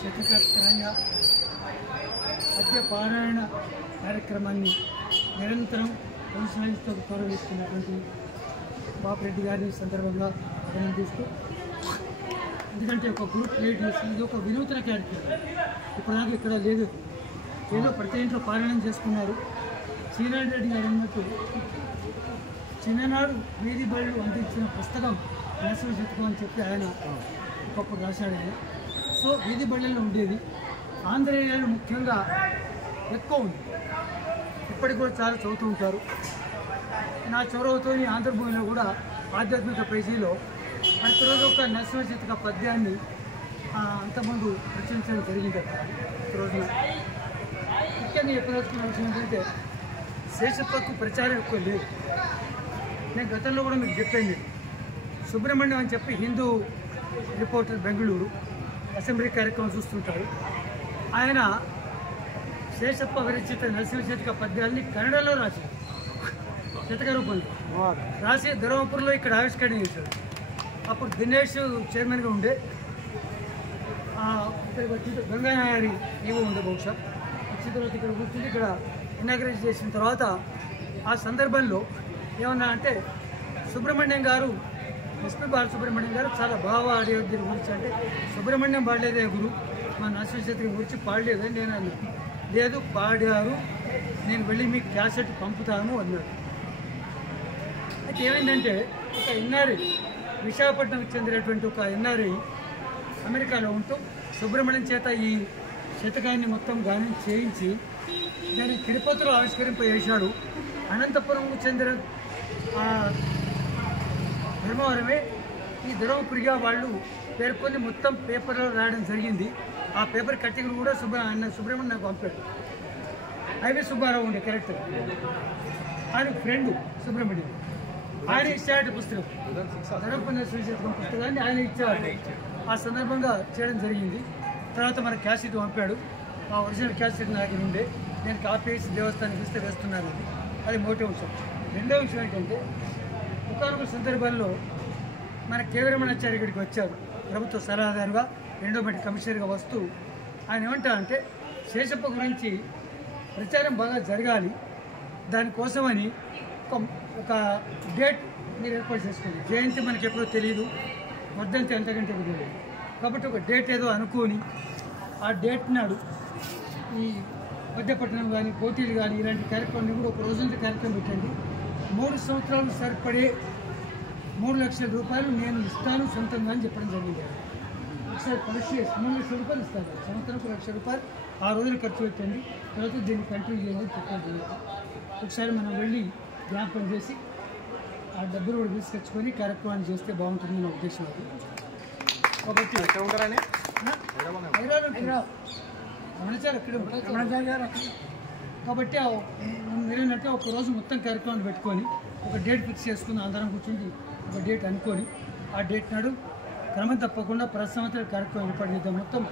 శతకత్రయ పద్య పారాయణ కార్యక్రమాన్ని నిరంతరం కొనసాగిస్తూ గౌరవిస్తున్నటువంటి బాపిరెడ్డి గారిని సందర్భంగా అభినందిస్తూ, ఎందుకంటే ఒక గ్రూప్ క్రియేట్ చేసి ఇది ఒక వినూత్న కార్యక్రమం. ఇప్పటిదాకా ఇక్కడ లేదు, ఏదో ప్రతి ఇంట్లో పారాయణం చేసుకున్నారు. శ్రీనారాయణ రెడ్డి గారు అన్నట్టు చిన్ననాడు వీధి బళ్ళు అందించిన పుస్తకం వేసవి శతకం అని చెప్పి ఆయన ఒకప్పుడు రాశాడు ఆయన. సో వీధి బళ్ళలో ఉండేది ఆంధ్రేయులు ముఖ్యంగా ఎక్కువ ఉంది, ఇప్పటికి కూడా చాలా చదువుతూ ఉంటారు. నా చొరవతో ఆంధ్రభూమిలో కూడా ఆధ్యాత్మిక పేజీలో ప్రతిరోజు ఒక నరసింహ శతక పద్యాన్ని అంతకుముందు రచించడం జరిగింది. రోజున ముఖ్యంగా చెప్పదలుచుకున్న విషయం ఏంటంటే శేషప్పకు ప్రచారం ఎక్కువ లేదు. నేను గతంలో కూడా మీకు చెప్పాను, సుబ్రహ్మణ్యం అని చెప్పి హిందూ రిపోర్టర్ బెంగళూరు అసెంబ్లీ కార్యక్రమం చూస్తుంటారు. ఆయన శేషప్ప విరచిత నరసింహ శతక పద్యాల్ని కన్నడలో రాశారు, శతక రూపంలో రాసి ధర్మపురంలో ఇక్కడ ఆవిష్కరణ చేశాడు. అప్పుడు దినేష్ చైర్మన్గా ఉండే, ఇక్కడికి వచ్చి గంగానాయరి ఈవో ఉండే బహుశా వచ్చిన తర్వాత ఇక్కడ కూర్చుని ఇక్కడ ఇనాగ్రేట్ చేసిన తర్వాత ఆ సందర్భంలో ఏమన్నా అంటే సుబ్రహ్మణ్యం గారు, ఎస్పీ బాలసుబ్రహ్మణ్యం గారు చాలా బాగా ఆడియో దీని గురించి, అంటే సుబ్రహ్మణ్యం పాడలేదే గురు మా నరసింహ శతకం గురించి పాడలేదని నేను అన్నాను. లేదు పాడారు, నేను వెళ్ళి మీకు క్యాసెట్ పంపుతాను అన్నాడు. అయితే ఏమైందంటే ఒక ఎన్ఆర్ఐ, విశాఖపట్నంకి చెందినటువంటి ఒక ఎన్ఆర్ఐ అమెరికాలో ఉంటూ సుబ్రహ్మణ్యం చేత ఈ శతకాన్ని మొత్తం గానం చేయించి దాన్ని తిరుపతిలో ఆవిష్కరింపజేశాడు. అనంతపురంకు చెందిన ధర్మవరమే ఈ ధర్మపురిగా వాళ్ళు పేర్కొని మొత్తం పేపర్లో రాయడం జరిగింది. ఆ పేపర్ కట్టింగ్ కూడా సుబ్రహ్మణ్యం నాకు పంపాడు. ఐవి సుబ్బారావు ఉండే క్యారెక్టర్, ఆయన ఫ్రెండ్ సుబ్రహ్మణ్యం, ఆయన ఇచ్చాడు పుస్తకం, ధర్మపురి నరసింహ శతకం పుస్తకాన్ని ఆయన ఇచ్చాడు. ఆ సందర్భంగా చేయడం జరిగింది. తర్వాత మన క్యాసెట్ పంపాడు. ఆ ఒరిజినల్ క్యాసెట్ నా దగ్గర ఉండే, నేను కాపీ వేసి దేవస్థానానికి ఇస్తే వేస్తున్నాను. అది మోటివ్ విషయం. రెండో విషయం ఏంటంటే ఒకనొక సందర్భంలో మన కేవీరమణాచార్య ఇక్కడికి వచ్చారు ప్రభుత్వ సలహాదారుగా, ఎండోమెంట్ కమిషనర్గా వస్తూ ఆయన ఏమంటారంటే శేషప్ప గురించి ప్రచారం బాగా జరగాలి, దానికోసమని ఒక డేట్ మీరు ఏర్పాటు చేసుకోండి. జయంతి మనకి ఎప్పుడో తెలియదు, వర్ధంతి అంతకంటే తెలియదు, కాబట్టి ఒక డేట్ ఏదో అనుకోని ఆ డేట్ నాడు ఈ మధ్యపట్నం కానీ పోటీలు కానీ ఇలాంటి కార్యక్రమాన్ని కూడా ఒక రోజంతా కార్యక్రమం పెట్టండి. 3 సంవత్సరాలు సరిపడే 3 లక్షల రూపాయలు నేను ఇస్తాను సొంతంగా అని చెప్పడం జరిగింది. ఒకసారి కలిసి 3 లక్షల రూపాయలు ఇస్తాను, సంవత్సరానికి 1 లక్ష రూపాయలు ఆ రోజులు ఖర్చు పెట్టండి, తర్వాత దీన్ని కంటిన్యూ చేయాలని చెప్పడం జరిగింది. ఒకసారి మనం వెళ్ళి జ్ఞాపకం చేసి ఆ డబ్బులు కూడా తీసుకొచ్చుకొని కార్యక్రమాన్ని చేస్తే బాగుంటుంది నా ఉద్దేశం. అది కాబట్టి కాబట్టి మీరేంటంటే ఒక రోజు మొత్తం కార్యక్రమాన్ని పెట్టుకొని ఒక డేట్ ఫిక్స్ చేసుకుని అందరం కూర్చుండి ఒక డేట్ అనుకొని ఆ డేట్ నాడు క్రమం తప్పకుండా ప్రతి సంవత్సరం కార్యక్రమం ఏర్పాటు చేద్దాం. మొత్తం